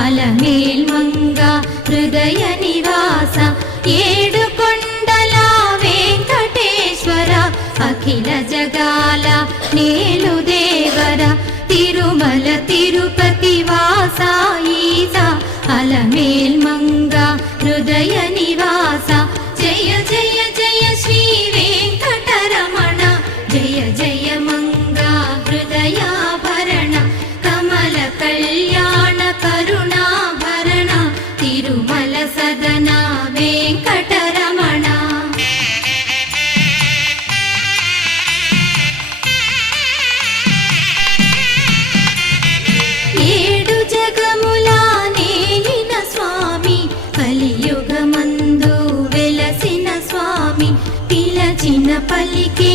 అలమేల్మంగ హృదయ నివాస ఏడుకొండల వెంకటేశ్వర అఖిల జగాల నేలు దేవర తిరుమల తిరుపతి వాస ఈస అలమేల్మంగ హృదయ నివాస జయ జయ జయ శ్రీ వెంకటరమణ జయ జయ మంగ హృదయాభరణ కమల కళ్యాణ కరుణాభరణ తిరుమల సదన వెంకటరమణ. ఏడు జగముల నేలిన స్వామి కలియుగమందు వెలసిన స్వామి పిలచిన పలికే